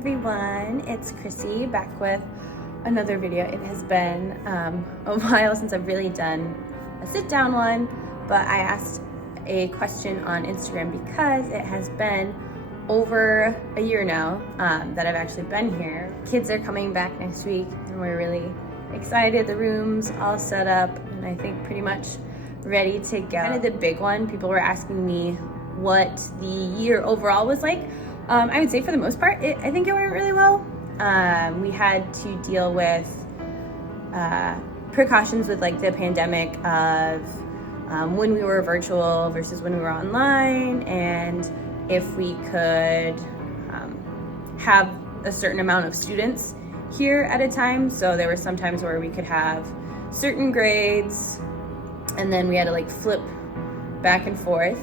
everyone, it's Krissy back with another video. It has been a while since I've really done a sit-down one, but I asked a question on Instagram because it has been over a year now that I've actually been here. Kids are coming back next week and we're really excited. The room's all set up and I think pretty much ready to go. Kind of the big one, people were asking me what the year overall was like. I would say for the most part, I think it went really well. We had to deal with precautions with like the pandemic of when we were virtual versus when we were online, and if we could have a certain amount of students here at a time. So there were some times where we could have certain grades and then we had to like flip back and forth.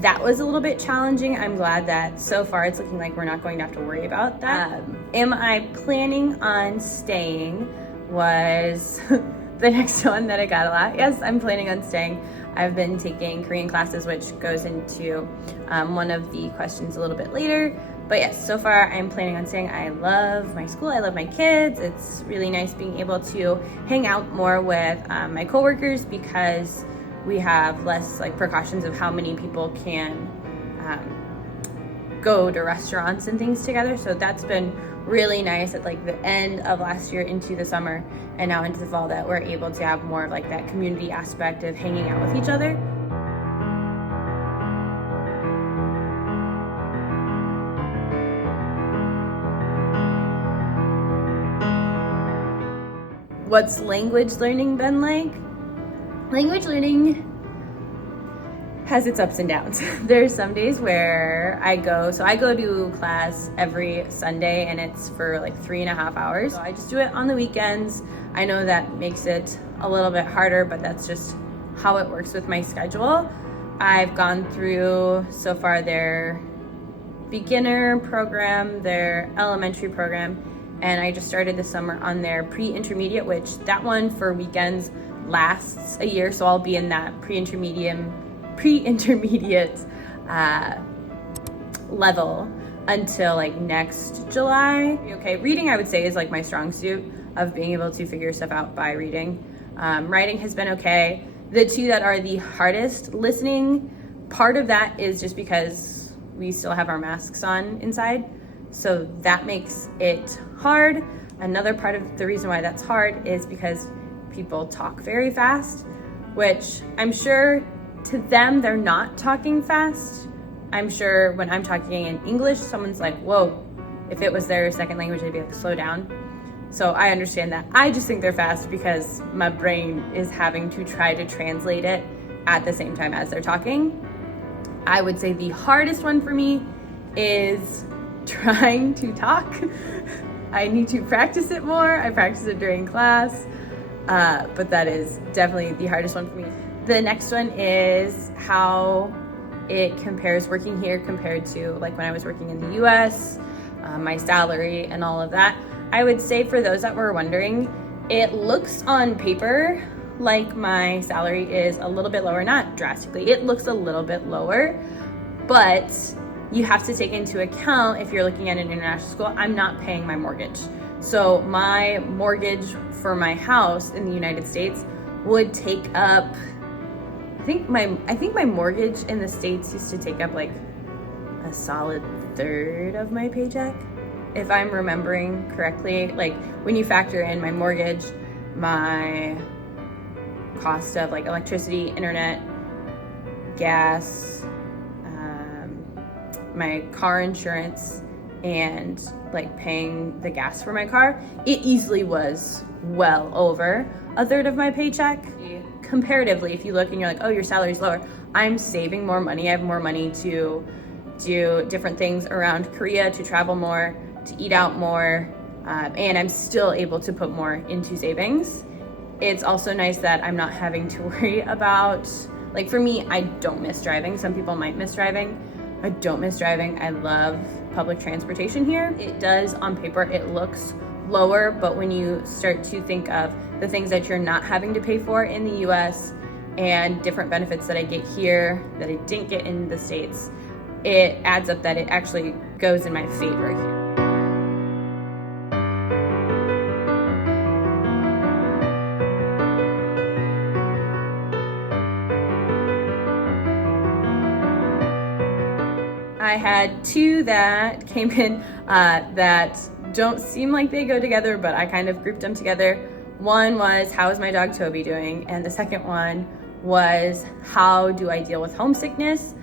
That was a little bit challenging. I'm glad that so far it's looking like we're not going to have to worry about that. Am I planning on staying was the next one that I got a lot. Yes, I'm planning on staying. I've been taking Korean classes, which goes into one of the questions a little bit later. But yes, so far I'm planning on staying. I love my school, I love my kids. It's really nice being able to hang out more with my coworkers because we have less like precautions of how many people can go to restaurants and things together. So that's been really nice at like the end of last year into the summer and now into the fall that we're able to have more of like that community aspect of hanging out with each other. What's language learning been like? Language learning has its ups and downs. There's some days where I go to class every Sunday and it's for like 3.5 hours. So I just do it on the weekends. I know that makes it a little bit harder, but that's just how it works with my schedule. I've gone through so far their beginner program, their elementary program, and I just started this summer on their pre-intermediate, which that one for weekends lasts a year, so I'll be in that pre-intermediate level until like next July. Okay, reading I would say is like my strong suit of being able to figure stuff out by reading. Writing has been okay. The two that are the hardest, listening, part of that is just because we still have our masks on inside, so that makes it hard. Another part of the reason why that's hard is because people talk very fast, which I'm sure to them they're not talking fast. I'm sure when I'm talking in English, someone's like, whoa, if it was their second language, they'd be able to slow down. So I understand that. I just think they're fast because my brain is having to try to translate it at the same time as they're talking. I would say the hardest one for me is trying to talk. I need to practice it more. I practice it during class. But that is definitely the hardest one for me. The next one is how it compares working here compared to like when I was working in the US, my salary and all of that. I would say for those that were wondering, it looks on paper like my salary is a little bit lower, not drastically, it looks a little bit lower, but you have to take into account if you're looking at an international school, I'm not paying my mortgage. So my mortgage for my house in the United States would take up, I think my mortgage in the States used to take up like a solid third of my paycheck, if I'm remembering correctly. Like when you factor in my mortgage, my cost of like electricity, internet, gas, my car insurance, and like paying the gas for my car, it easily was well over a third of my paycheck. Comparatively, if you look and you're like, oh, your salary's lower, I'm saving more money. I have more money to do different things around Korea, to travel more, to eat out more, and I'm still able to put more into savings. It's also nice that I'm not having to worry about, like for me, I don't miss driving. Some people might miss driving. I don't miss driving. I love public transportation here. It does, on paper, it looks lower, but when you start to think of the things that you're not having to pay for in the US and different benefits that I get here that I didn't get in the States, it adds up that it actually goes in my favor here. I had two that came in that don't seem like they go together, but I kind of grouped them together. One was, how is my dog Toby doing? And the second one was, how do I deal with homesickness?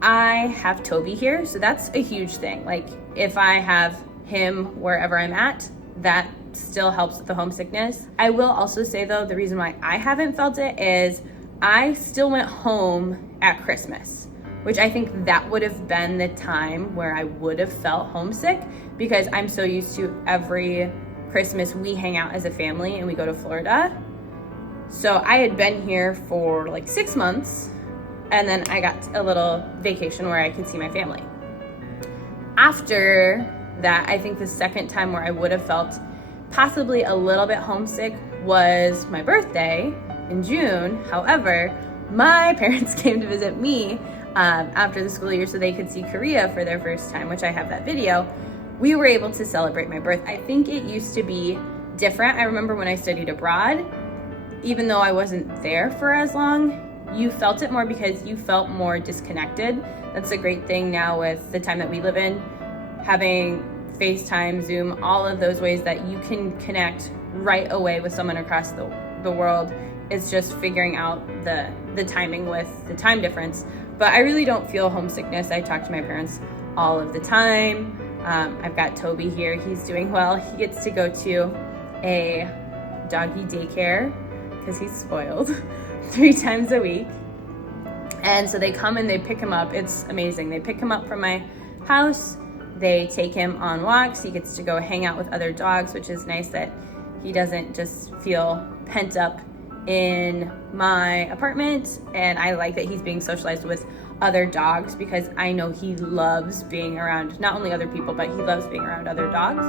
I have Toby here, so that's a huge thing. Like, if I have him wherever I'm at, that still helps with the homesickness. I will also say though, the reason why I haven't felt it is I still went home at Christmas, which I think that would have been the time where I would have felt homesick, because I'm so used to every Christmas we hang out as a family and we go to Florida. So I had been here for like 6 months, and then I got a little vacation where I could see my family. After that, I think the second time where I would have felt possibly a little bit homesick was my birthday in June. However, my parents came to visit me after the school year so they could see Korea for their first time, which I have that video. We were able to celebrate my birthday. I think it used to be different. I remember when I studied abroad, even though I wasn't there for as long, you felt it more because you felt more disconnected. That's a great thing now with the time that we live in, having FaceTime, Zoom, all of those ways that you can connect right away with someone across the world. It's just figuring out the timing with the time difference. But I really don't feel homesickness. I talk to my parents all of the time. I've got Toby here. He's doing well. He gets to go to a doggy daycare because he's spoiled 3 times a week. And so they come and they pick him up. It's amazing. They pick him up from my house. They take him on walks. He gets to go hang out with other dogs, which is nice that he doesn't just feel pent up in my apartment. And I like that he's being socialized with other dogs, because I know he loves being around not only other people, but he loves being around other dogs.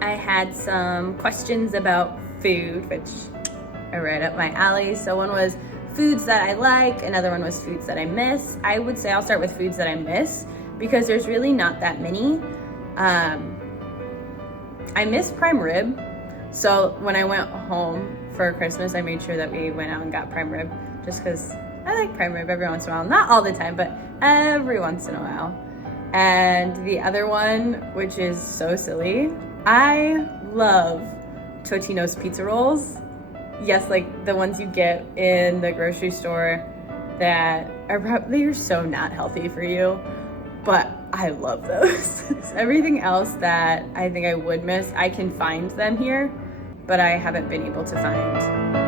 I had some questions about food, which are right up my alley. So one was foods that I like, another one was foods that I miss. I would say I'll start with foods that I miss, because there's really not that many. I miss prime rib. So when I went home for Christmas, I made sure that we went out and got prime rib, just because I like prime rib every once in a while. Not all the time, but every once in a while. And the other one, which is so silly, I love Totino's pizza rolls. Yes, like the ones you get in the grocery store that they're so not healthy for you, but I love those. Everything else that I think I would miss, I can find them here, but I haven't been able to find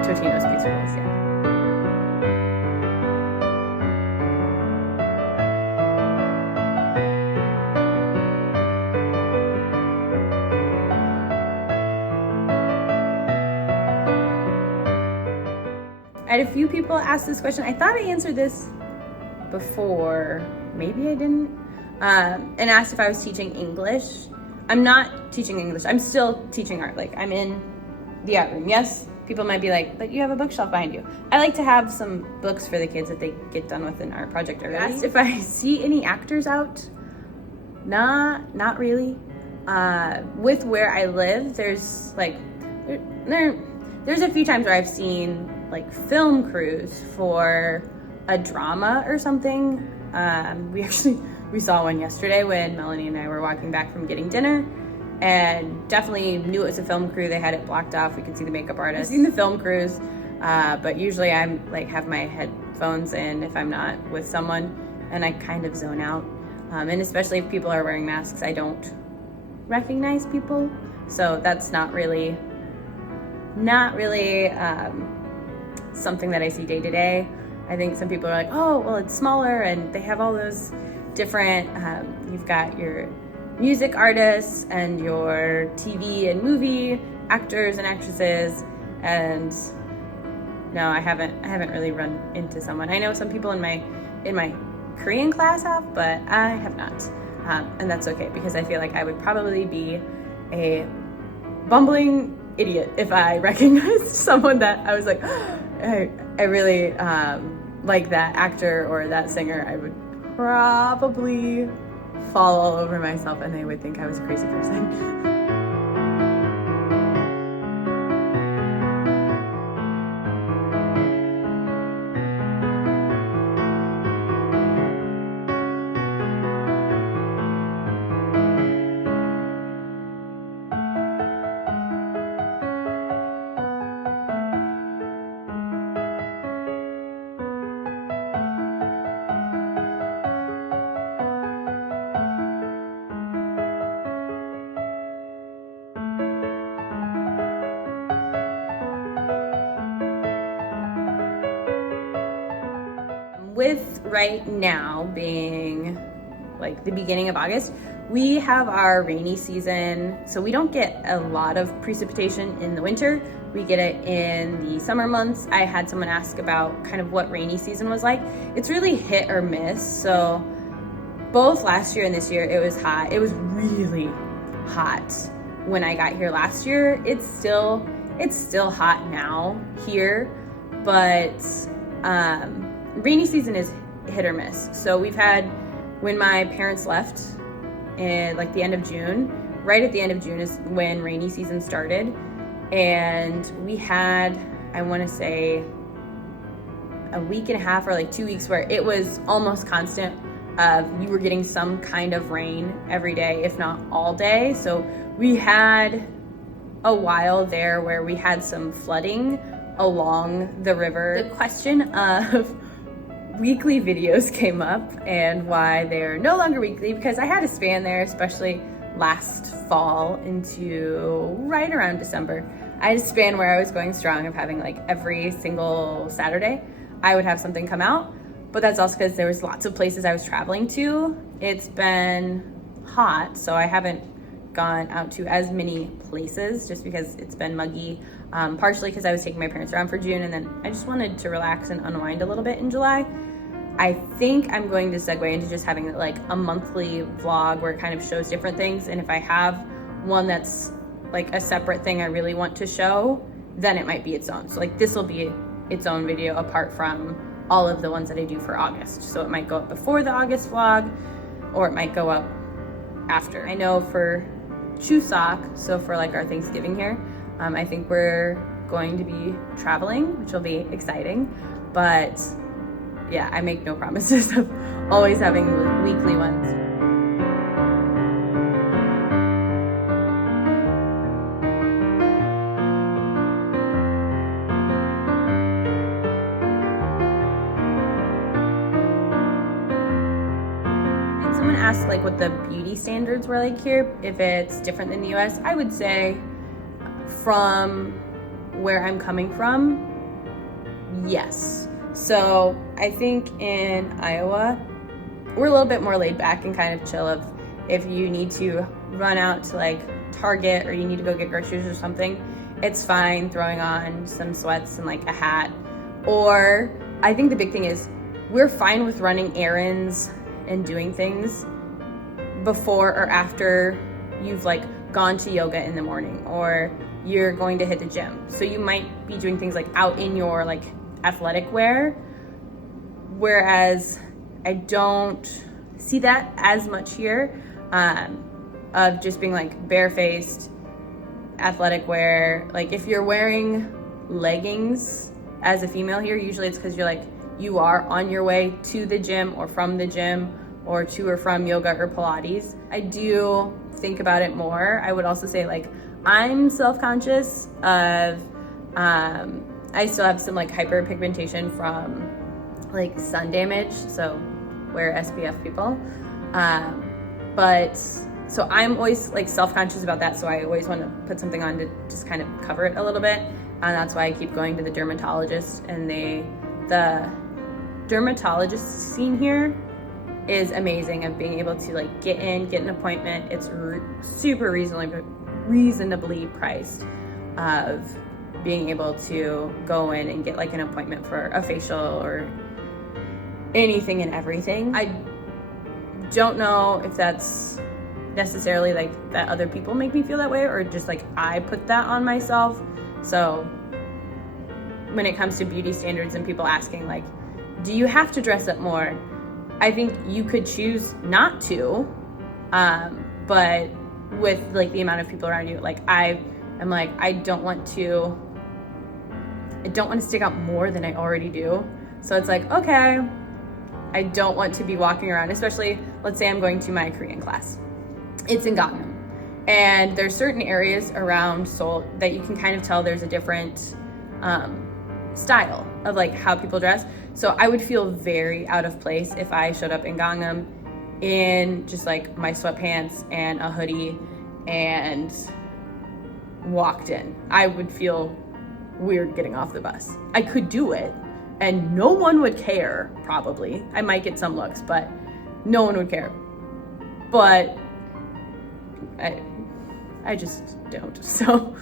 Totino's pizza rolls yet. I had a few people ask this question. I thought I answered this before, maybe I didn't, and asked if I was teaching English. I'm not teaching English. I'm still teaching art. Like, I'm in the art room. Yes, people might be like, but you have a bookshelf behind you. I like to have some books for the kids that they get done with an art project early. Asked if I see any actors out. Not really. With where I live, there's like, there's a few times where I've seen like film crews for a drama or something. We saw one yesterday when Melanie and I were walking back from getting dinner, and definitely knew it was a film crew. They had it blocked off. We could see the makeup artist. I've seen the film crews, but usually I'm like have my headphones in if I'm not with someone, and I kind of zone out. And especially if people are wearing masks, I don't recognize people. So that's not really something that I see day to day. I think some people are like, oh, well, it's smaller and they have all those different, you've got your music artists and your TV and movie actors and actresses. And no, I haven't really run into someone. I know some people in my Korean class have, but I have not. And that's okay, because I feel like I would probably be a bumbling idiot if I recognized someone that I was like, I really like that actor or that singer. I would probably fall all over myself and they would think I was a crazy person. With right now being like the beginning of August, we have our rainy season, so we don't get a lot of precipitation in the winter. We get it in the summer months. I had someone ask about kind of what rainy season was like. It's really hit or miss. So both last year and this year, it was hot. It was really hot when I got here last year. It's still hot now here, but rainy season is hit or miss. So we've had, when my parents left in like the end of June, right at the end of June is when rainy season started. And we had, I want to say, a week and a half or like 2 weeks where it was almost constant. You were getting some kind of rain every day, if not all day. So we had a while there where we had some flooding along the river. The question of weekly videos came up and why they're no longer weekly, because I had a span there, especially last fall into right around December. I had a span where I was going strong of having like every single Saturday I would have something come out, but that's also because there was lots of places I was traveling to. It's been hot, so I haven't gone out to as many places just because it's been muggy, partially because I was taking my parents around for June, and then I just wanted to relax and unwind a little bit in July. I think I'm going to segue into just having like a monthly vlog where it kind of shows different things, and if I have one that's like a separate thing I really want to show, then it might be its own. So like this will be its own video apart from all of the ones that I do for August. So it might go up before the August vlog, or it might go up after. I know for Chuseok, so for like our Thanksgiving here, I think we're going to be traveling, which will be exciting, but yeah, I make no promises of always having weekly ones. Someone asked like what the beauty standards were like here, if it's different than the US. I would say from where I'm coming from, yes. So I think in Iowa, we're a little bit more laid back and kind of chill of if you need to run out to like Target or you need to go get groceries or something, it's fine throwing on some sweats and like a hat. Or I think the big thing is we're fine with running errands and doing things before or after you've like gone to yoga in the morning or you're going to hit the gym. So you might be doing things like out in your like athletic wear, whereas I don't see that as much here, of just being like barefaced athletic wear. Like if you're wearing leggings as a female here, usually it's because you are on your way to the gym or from the gym or to or from yoga or Pilates. I do think about it more. I would also say like I'm self-conscious of I still have some like hyperpigmentation from like sun damage, so wear SPF people. But so I'm always like self-conscious about that, so I always want to put something on to just kind of cover it a little bit, and that's why I keep going to the dermatologist. And the dermatologist scene here is amazing of being able to like get an appointment. It's super reasonably priced, of being able to go in and get like an appointment for a facial or anything and everything. I don't know if that's necessarily like that other people make me feel that way, or just like I put that on myself. So when it comes to beauty standards and people asking like, do you have to dress up more? I think you could choose not to, but with like the amount of people around you, like I don't want to stick out more than I already do. So it's like, okay, I don't want to be walking around, especially let's say I'm going to my Korean class. It's in Gangnam, and there's certain areas around Seoul that you can kind of tell there's a different style of like how people dress. So I would feel very out of place if I showed up in Gangnam in just like my sweatpants and a hoodie and walked in. I would feel weird getting off the bus. I could do it and no one would care, probably. I might get some looks, but no one would care. But I just don't, so.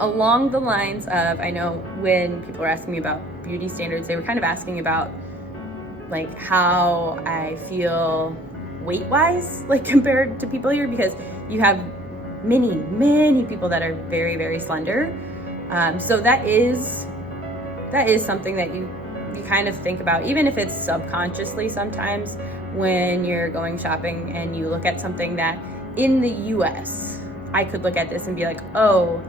Along the lines of, I know when people were asking me about beauty standards, they were kind of asking about like how I feel weight-wise, like compared to people here, because you have many people that are very, very slender. So that is something that you kind of think about, even if it's subconsciously sometimes when you're going shopping and you look at something that in the US, I could look at this and be like, oh,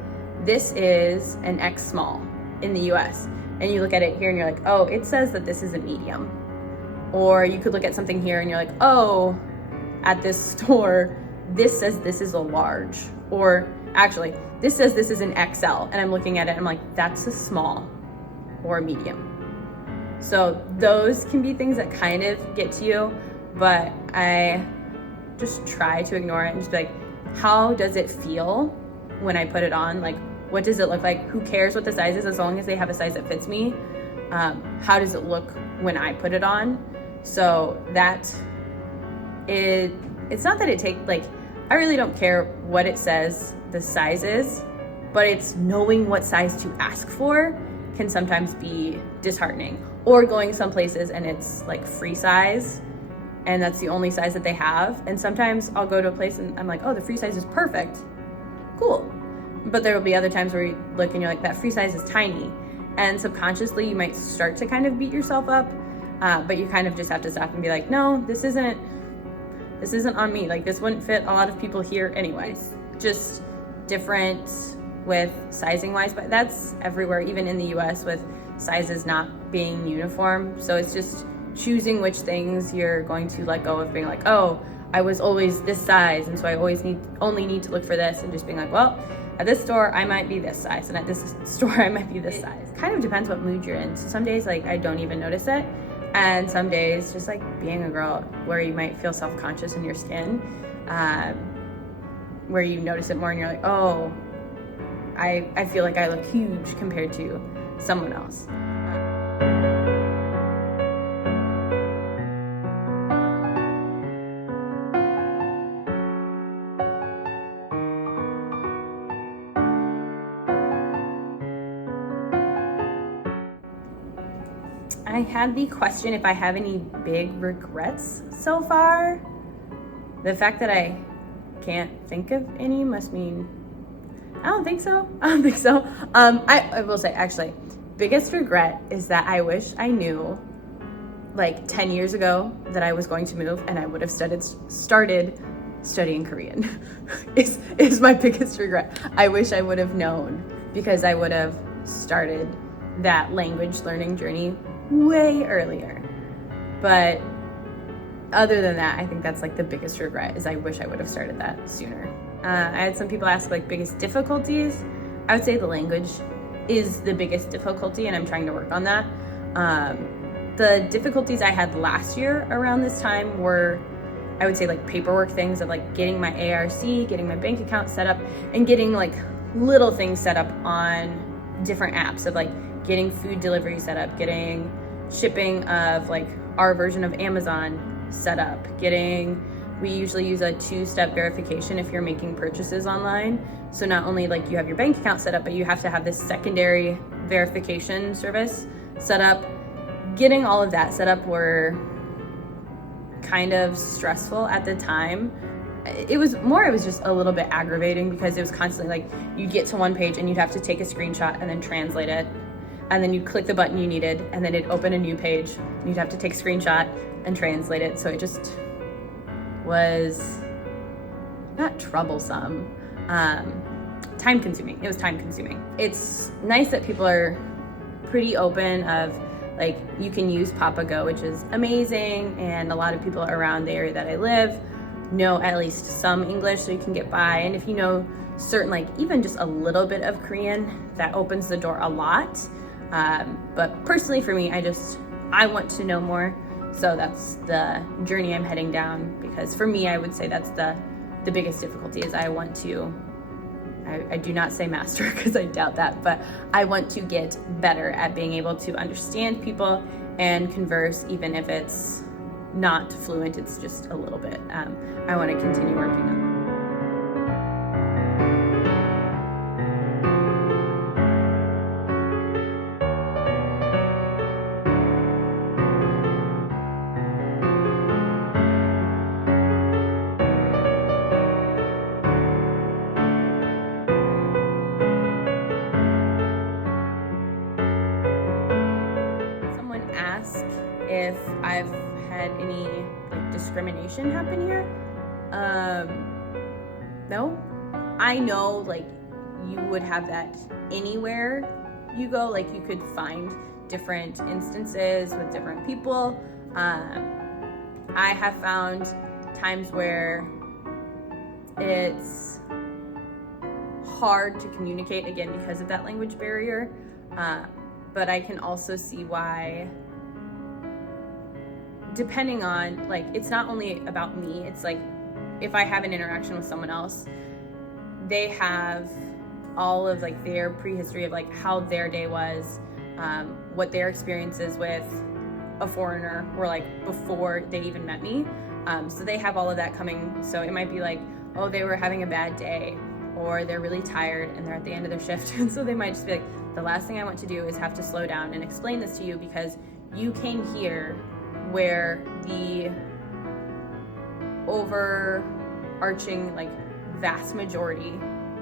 this is an X small in the US. And you look at it here and you're like, oh, it says that this is a medium. Or you could look at something here and you're like, oh, at this store, this says this is a large. Or actually, this says this is an XL. And I'm looking at it and I'm like, that's a small or a medium. So those can be things that kind of get to you, but I just try to ignore it and just be like, how does it feel when I put it on? Like, what does it look like? Who cares what the size is as long as they have a size that fits me? How does it look when I put it on? So it's not that it takes, like, I really don't care what it says the size is, but it's knowing what size to ask for can sometimes be disheartening. Or going some places and it's like free size and that's the only size that they have. And sometimes I'll go to a place and I'm like, oh, the free size is perfect. Cool. But there will be other times where you look and you're like, that free size is tiny. And subconsciously you might start to kind of beat yourself up, but you kind of just have to stop and be like, no, this isn't on me. Like, this wouldn't fit a lot of people here anyways. Just different with sizing wise, but that's everywhere, even in the US with sizes not being uniform. So it's just choosing which things you're going to let go of being like, oh, I was always this size, and so I always only need to look for this, and just being like, well, at this store I might be this size, and at this store I might be this size. Kind of depends what mood you're in. So some days like I don't even notice it, and some days just like being a girl where you might feel self-conscious in your skin, where you notice it more and you're like, oh, I feel like I look huge compared to someone else. I had the question if I have any big regrets so far. The fact that I can't think of any must mean I don't think so. I will say, actually, biggest regret is that I wish I knew like 10 years ago that I was going to move and I would have started studying Korean. is my biggest regret. I wish I would have known, because I would have started that language learning journey way earlier. But other than that, I think that's like the biggest regret, is I wish I would have started that sooner. I had some people ask like biggest difficulties. I would say the language is the biggest difficulty, and I'm trying to work on that. The difficulties I had last year around this time were, I would say, like paperwork things of like getting my ARC, getting my bank account set up, and getting like little things set up on different apps of like getting food delivery set up, getting shipping of like our version of Amazon set up, we usually use a 2-step verification if you're making purchases online. So not only like you have your bank account set up, but you have to have this secondary verification service set up. Getting all of that set up were kind of stressful at the time. It was just a little bit aggravating because it was constantly like you'd get to one page and you'd have to take a screenshot and then translate it. And then you'd click the button you needed and then it'd open a new page and you'd have to take a screenshot and translate it. So it just was not troublesome, time consuming. It was time consuming. It's nice that people are pretty open of like, you can use Papago, which is amazing. And a lot of people around the area that I live know at least some English, so you can get by. And if you know certain, like even just a little bit of Korean, that opens the door a lot. But personally for me, I want to know more. So that's the journey I'm heading down, because for me, I would say that's the biggest difficulty is I do not say master because I doubt that, but I want to get better at being able to understand people and converse, even if it's not fluent, it's just a little bit. I want to continue working on that. If I've had any like discrimination happen here, no. I know like you would have that anywhere you go. Like you could find different instances with different people. I have found times where it's hard to communicate, again because of that language barrier, but I can also see why, depending on, like, it's not only about me, it's like if I have an interaction with someone else, they have all of like their prehistory of like how their day was, what their experiences with a foreigner were like before they even met me. So they have all of that coming. So it might be like, oh, they were having a bad day, or they're really tired and they're at the end of their shift. And so they might just be like, the last thing I want to do is have to slow down and explain this to you because you came here where the overarching like vast majority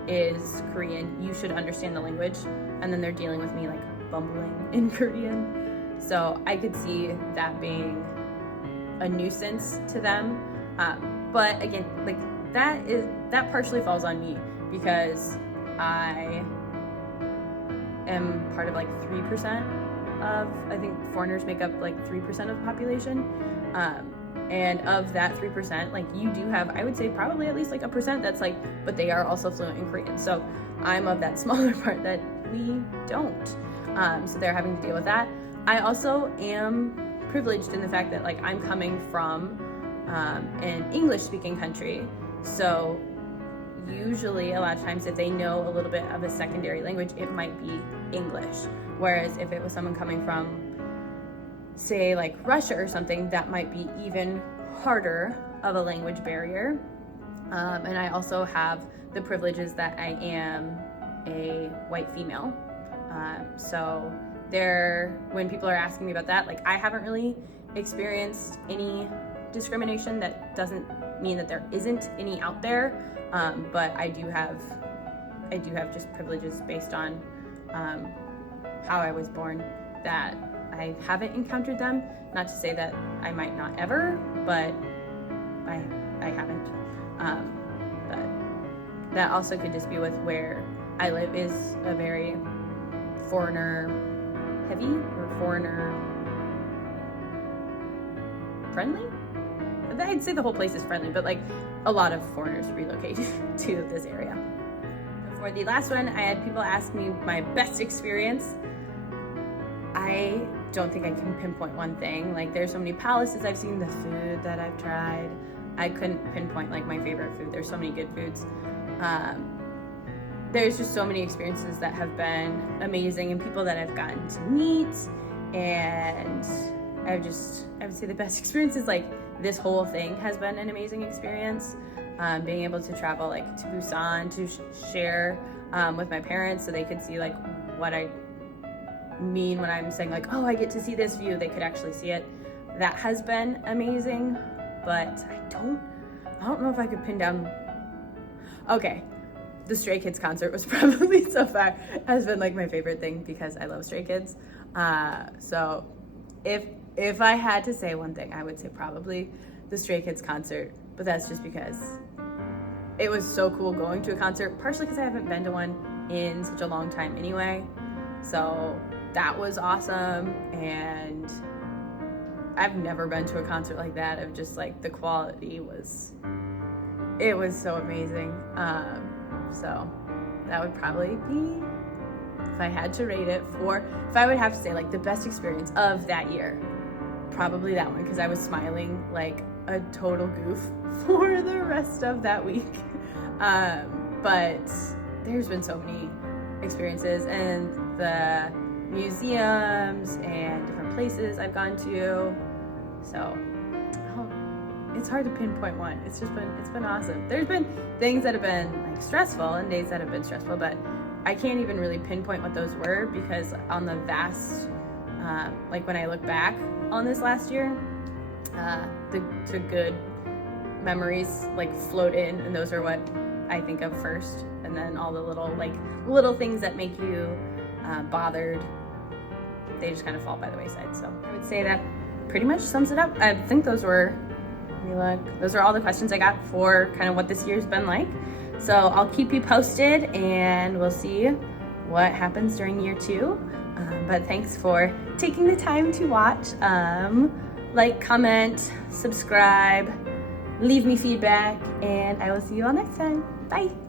is Korean. You should understand the language. And then they're dealing with me like bumbling in Korean. So I could see that being a nuisance to them. But again, like that partially falls on me because I am part of like 3% of, I think foreigners make up like 3% of the population. And of that 3%, like you do have, I would say probably at least like 1% that's like, but they are also fluent in Korean. So I'm of that smaller part that we don't. So they're having to deal with that. I also am privileged in the fact that like I'm coming from an English speaking country. So usually a lot of times if they know a little bit of a secondary language, it might be English. Whereas if it was someone coming from, say like Russia or something, that might be even harder of a language barrier. And I also have the privileges that I am a white female. So when people are asking me about that, like I haven't really experienced any discrimination. That doesn't mean that there isn't any out there, but I do have just privileges based on how I was born that I haven't encountered them. Not to say that I might not ever, but I haven't. But that also could just be with where I live is a very foreigner heavy or foreigner friendly. I'd say the whole place is friendly, but like a lot of foreigners relocate to this area. For the last one, I had people ask me my best experience. I don't think I can pinpoint one thing. Like there's so many palaces I've seen, the food that I've tried. I couldn't pinpoint like my favorite food. There's so many good foods. there's just so many experiences that have been amazing and people that I've gotten to meet, and I would say the best experience is like this whole thing has been an amazing experience. Being able to travel like to Busan to share with my parents so they could see like what I mean when I'm saying like, oh, I get to see this view, they could actually see it. That has been amazing, but I don't know if I could pin down. Okay, the Stray Kids concert was probably so far has been like my favorite thing because I love Stray Kids. So if I had to say one thing, I would say probably the Stray Kids concert, but that's just because it was so cool going to a concert, partially because I haven't been to one in such a long time anyway. So that was awesome, and I've never been to a concert like that of just like the quality was so amazing. So that would probably be, if I had to rate it if I would have to say like the best experience of that year, probably that one, because I was smiling like a total goof for the rest of that week. But there's been so many experiences, and the museums and different places I've gone to. So it's hard to pinpoint one. It's been awesome. There's been things that have been like stressful and days that have been stressful, but I can't even really pinpoint what those were, because on the vast, like when I look back on this last year, the good memories like float in, and those are what I think of first, and then all the little things that make you bothered, they just kind of fall by the wayside. So I would say that pretty much sums it up. I think those are all the questions I got for kind of what this year's been like. So I'll keep you posted, and we'll see what happens during year 2. But thanks for taking the time to watch. Like, comment, subscribe, leave me feedback, and I will see you all next time. Bye.